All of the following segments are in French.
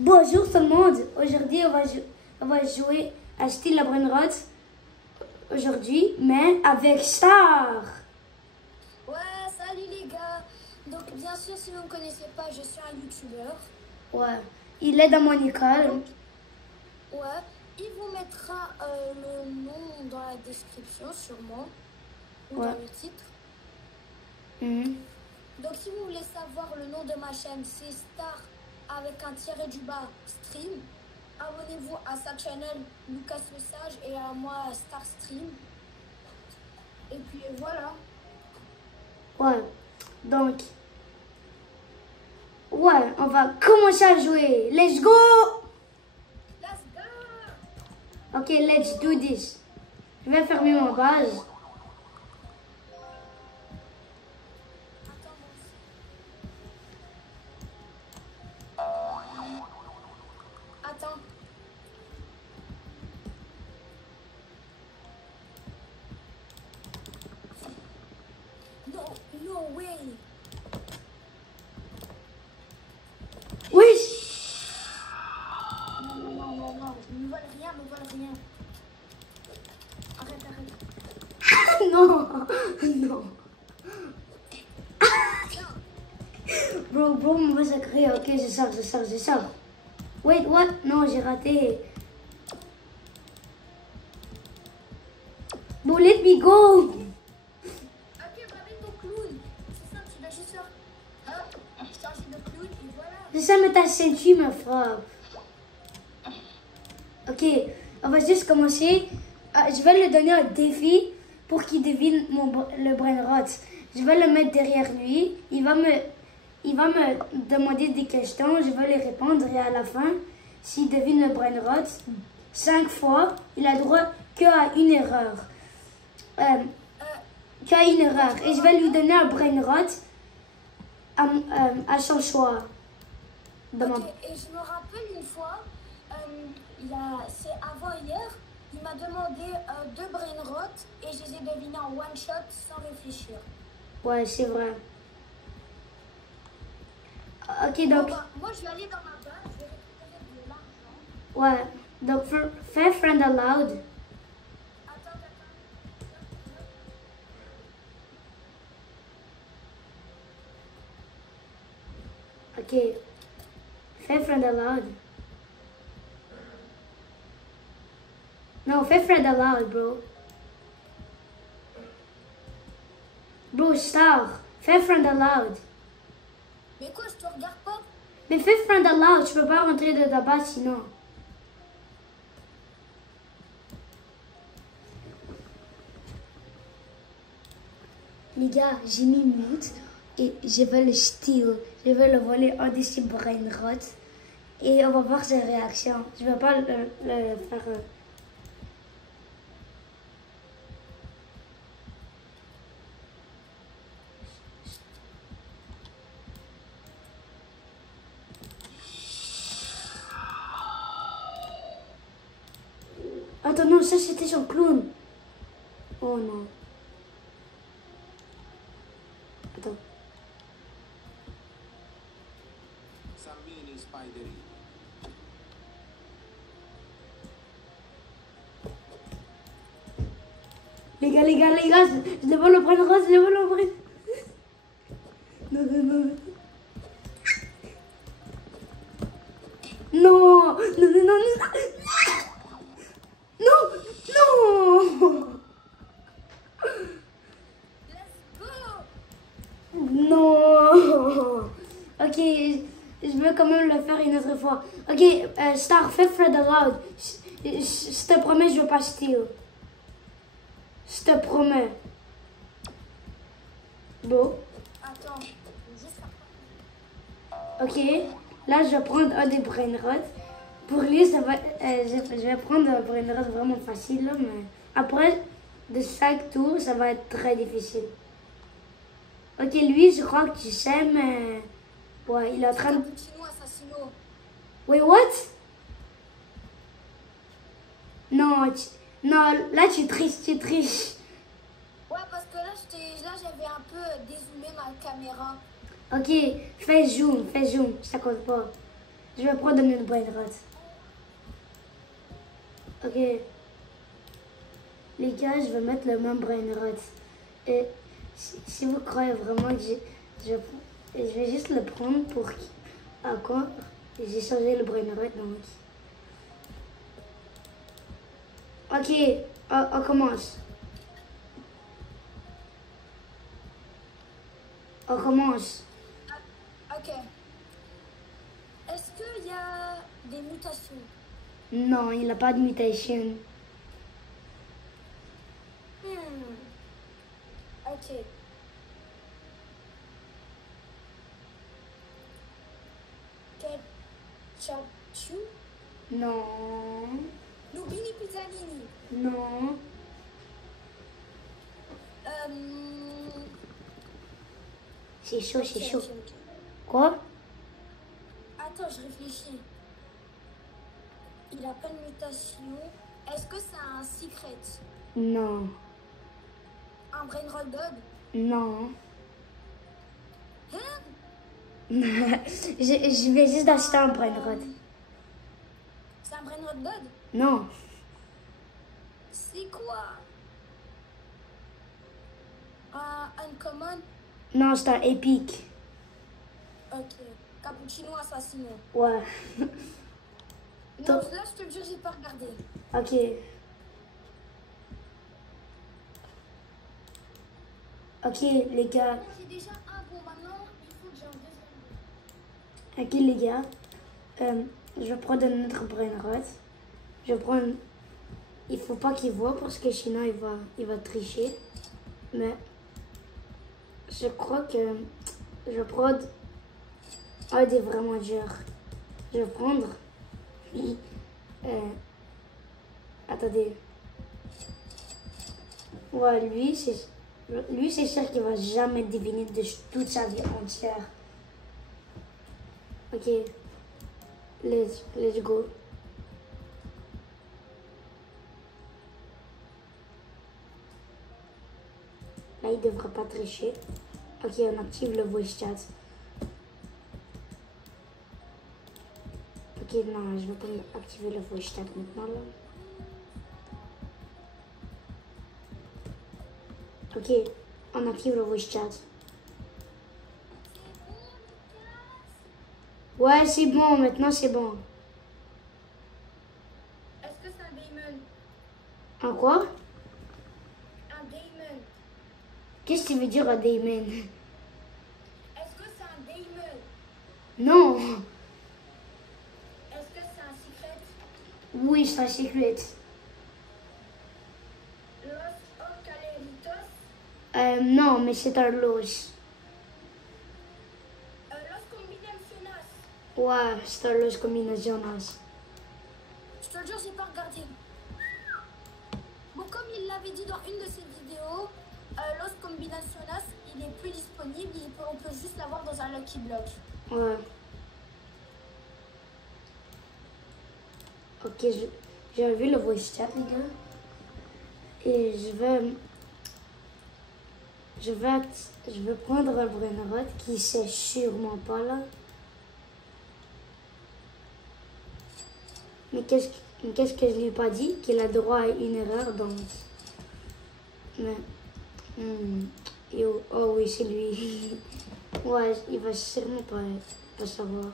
Bonjour tout le monde. Aujourd'hui, on va jouer à Style la Brainrot. Aujourd'hui, mais avec Star. Ouais, salut les gars. Donc, bien sûr, si vous ne me connaissez pas, je suis un youtubeur. Ouais, il est dans mon école. Ouais, il vous mettra le nom dans la description, sûrement, ou dans le titre. Donc, si vous voulez savoir le nom de ma chaîne, c'est Star avec un tiré du bas stream. Abonnez-vous à sa chaîne Lucas le Sage et à moi Star Stream. Et puis voilà. Ouais, donc, ouais, on va commencer à jouer. Let's go! Let's go! Ok, let's do this. Je vais fermer ma base. Attends. No way. Oui! Non. Me vole rien. Arrête. Non. Bro, on va sacrer. Ok, je sors. Wait, what? Non, j'ai raté. Bon, let me go. Ok, bah mets ton clown. C'est ça, tu dois juste faire. Hop, changer de clown et voilà. C'est ça, mais ta ceinture me frappe. Ok, on va juste commencer. Je vais lui donner un défi pour qu'il devine le brainrot. Je vais le mettre derrière lui. Il va me demander des questions. Je vais lui répondre et à la fin, s'il devine le brainrot 5 fois, il a droit qu'à une erreur. Qu'à une erreur. Et je vais lui donner un brainrot à son choix. Ok, et je me rappelle une fois, c'est avant hier, il m'a demandé 2 brainrot et je les ai devinés en one shot sans réfléchir. Ouais, c'est vrai. Ok, donc... Bon, bah, moi, je vais aller dans ma base, je vais récupérer de l'argent. Ouais, donc fais friend allowed. Attends. Ok, fais friend allowed. Non, fais friend allowed, bro. Bro, Star, fais friend allowed. Mais quoi, je te regarde pas? Mais fais friend allowed, je peux pas rentrer de ta base sinon. Les gars, j'ai mis mute et je vais le steal. Je vais le voler un de ses brainrots. Et on va voir ses réactions. Je vais pas le faire... Attends, non, ça c'était son clown. Oh non. Attends. Les gars, je devais le prendre rose, Non. Let's go! Non. Ok, je veux quand même le faire une autre fois. Ok, Star, fais Fred Aloud. Je te promets, je veux pas steal. Je te promets. Bon. Attends, juste Ok, là je vais prendre un des brainrots. Pour lui, ça va, je vais prendre un brainrot vraiment facile, là, mais après, de 5 tours, ça va être très difficile. Ok, lui, je crois que tu sais, mais... Ouais, il est en train de... Cappuccino assassino. Wait, what? Non, là tu triches. Ouais, parce que là, j'avais un peu dézoomé ma caméra. Ok, fais zoom, ça compte pas. Je vais prendre notre brain rot. Ok. Les gars, je vais mettre le même brain rot. Et si vous croyez vraiment que je vais juste le prendre pour à quoi j'ai changé le brain rot donc. Ok, on commence. On commence. Ok. Est-ce qu'il y a des mutations? Non, il n'a pas de mutation. Ok. Ketchup? Non. Lubini Pizzanini? Non. C'est chaud, c'est chaud. Ok. Quoi? Attends, je réfléchis. Il a pas de mutation. Est-ce que c'est un secret? Non. Un brain rot dog? Non. Hein? je vais juste acheter un brain rot. C'est un brain rot dog? Non. C'est quoi? Un uncommon? Non, c'est un épique. Ok. Cappuccino assassino. Ouais. Non, là, je te jure, j'ai pas regardé. Ok. Ok, les gars. J'ai déjà un bon maintenant, il faut que j'ai un deuxième. Ok, les gars. Je vais prendre notre brain rot. Je vais prendre. Il faut pas qu'il voit parce que sinon il va tricher. Mais je crois que je vais prendre un des vraiment durs. Je vais prendre. Attendez. Ouais, lui c'est sûr qu'il va jamais deviner de toute sa vie entière. Ok. Let's go. Là, il devra pas tricher. Ok, on active le voice chat. Ok, non, je vais pas activer le voice chat maintenant là. Ok, on active le voice chat. Ouais, c'est bon, maintenant c'est bon. Est-ce que c'est un Damon? Un quoi? Un Damon. Qu'est-ce que tu veux dire un Damon? Est-ce que c'est un Damon? Non. Est-ce que c'est un secret? Oui, c'est un secret. Los Ocaleritos? Non, mais c'est un los. Los Combinaciones? Ouais, c'est un los combinaciones. Je te le jure, j'ai pas regardé. Bon, comme il l'avait dit dans une de ses vidéos, Los Combinaciones, il est plus disponible, on peut juste l'avoir dans un Lucky Block. Ouais. Ok, j'ai enlevé le voice chat, les gars. Et je vais prendre un brain rot qui sait sûrement pas là. Mais qu'est-ce que je lui ai pas dit? Qu'il a droit à une erreur donc. Mais. Oh oui, c'est lui. Ouais, il va sûrement pas savoir.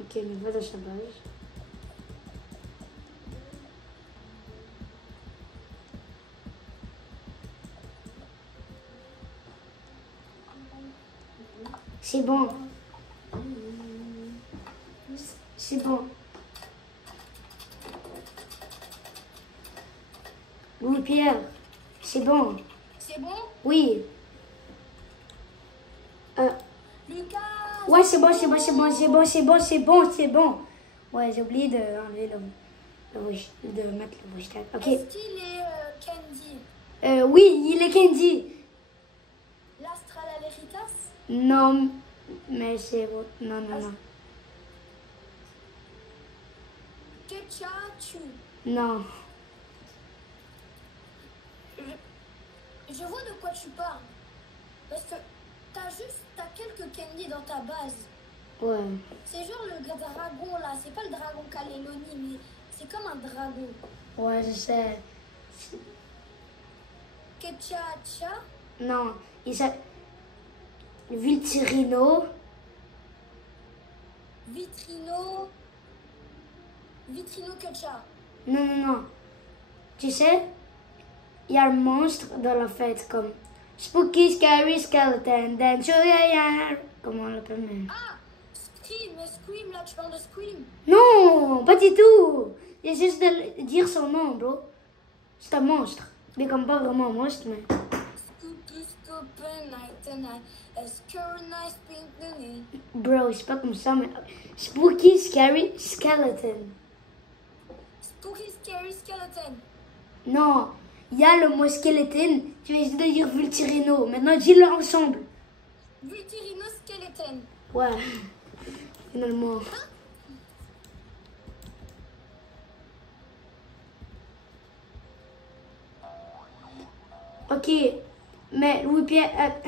Ok, mais va dans sa base. C'est bon. C'est bon. Oui, Pierre. C'est bon. C'est bon? Oui. Lucas! Ouais, c'est bon, c'est bon, c'est bon, c'est bon, c'est bon, c'est bon, c'est bon. Ouais, j'ai oublié d'enlever de mettre le voice chat. Ok. Est-ce qu'il est Candy? Oui, il est Candy. L'Astral Aleritas? Non, mais c'est bon. Non, non, non. Ketchup? Non. Je vois de quoi tu parles. Parce que T'as quelques candy dans ta base. Ouais. C'est genre le dragon là, c'est pas le dragon Calélonie, mais c'est comme un dragon. Ouais, je sais. Ketchacha. Non, il s'appelle Vitrino. Vitrino Ketcha. Non, non, non. Tu sais, il y a un monstre dans la fête comme Spooky, Scary, Skeleton, Dance, comment on l'appelle même? Ah, Scream, là, tu parles de Scream. Non, pas du tout. Il y a juste de dire son nom, bro. C'est un monstre. Mais comme pas vraiment un monstre, mais... Bro, c'est pas comme ça, mais... Spooky, Scary, Skeleton. Spooky, Scary, Skeleton. Non, il y a le mot skeleton, tu vas essayer de dire Vultirino. Maintenant, dis-le ensemble. Vultirino, Skeleton. Ouais, finalement. Ok, mais Louis-Pierre...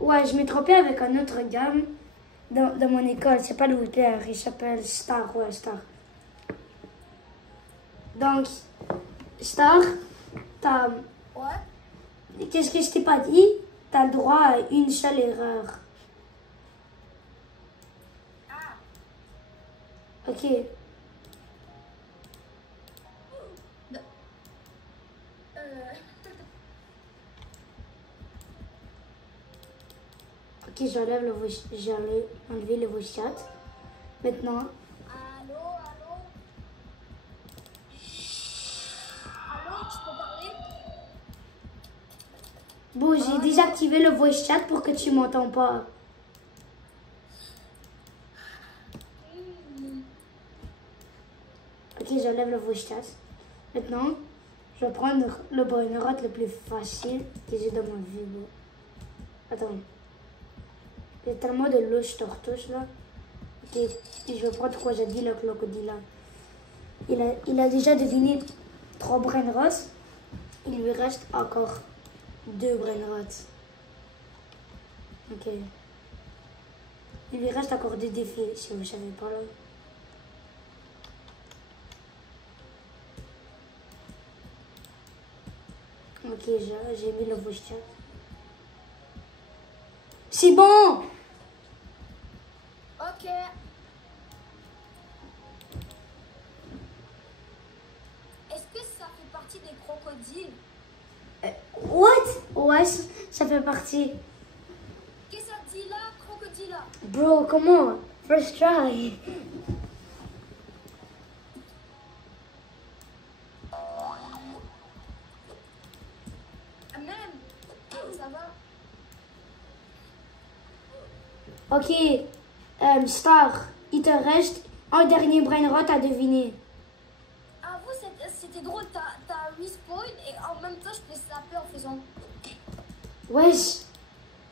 ouais, je m'ai trompé avec un autre gars dans mon école. C'est pas Louis-Pierre, il s'appelle Star, ouais, Star. Donc, Star, t'as... Ouais. Qu'est-ce que je t'ai pas dit? T'as le droit à une seule erreur. Ah. Ok. Ok, j'ai enlevé le voice chat. Maintenant, Allô, allô? Allô, tu peux parler? bon, j'ai désactivé le voice chat pour que tu m'entends pas. Ok, j'enlève le voice chat. Maintenant, je vais prendre le brain rot le plus facile que j'ai dans ma vie. Bon. Attends. Il y a tellement de louches tortouches là. Ok, je vais prendre quoi j'ai dit le crocodile là. Il a déjà deviné 3 brain rots. Il lui reste encore 2 brain rots. Ok. Il lui reste encore 2 défis si vous ne savez pas là. Ok, j'ai mis le voice chat. C'est bon! Ok. Est-ce que ça fait partie des crocodiles? What? Ouais, ça fait partie. Qu'est-ce que ça dit là, crocodile? Bro, comment? First try. Même. Ça va? Ok, Star, il te reste un dernier brain rot à deviner. Avoue, c'était drôle. T'as respawn et en même temps, je peux snapper en faisant. Wesh,